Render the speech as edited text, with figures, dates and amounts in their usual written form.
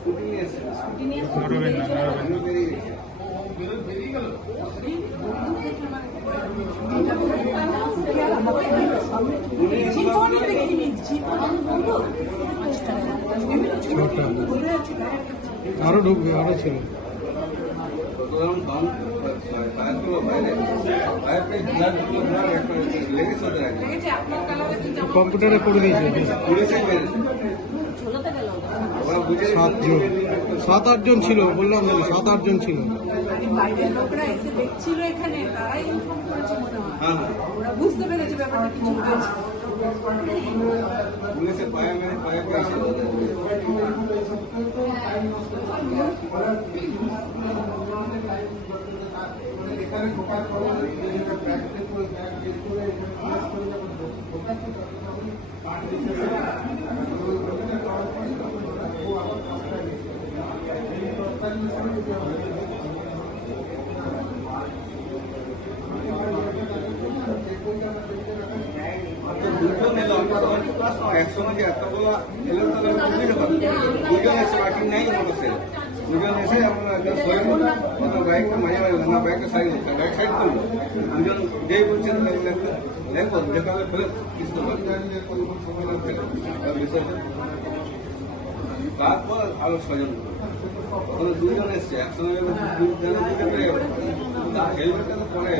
Scooty নিয়ে এসেছে। Scooty নিয়ে আরো ঢুকবে, আরো ছিল। কম্পিউটারে করে দিয়েছে। 7-8 জন ছিল, বললাম 7-8 জন ছিল। বাইরের লোকরা এসে দেখছিল এখানে, তারাই ইনফর্ম করেছে মনে হয়। ওরা বুঝতে পেরেছে ব্যাপারটা কিছু হয়েছে। পুলিশের পায়ে মেরে পায়ে একসময় যে এতগুলো এলো তাহলে দুজন এসে বাকি নেই মোটরসাইকেল, দুজন এসে আমরা বাইকটা মাঝে মাঝে না বাইকটা সাইড হচ্ছে, বাইক সাইড করলো, দুজন যেই বলছেন দেখবো দেখাবে ফেলে কিছু তারপর আরো 6 জন দুজন এসছে একসঙ্গে হেলমেটটা তো পরে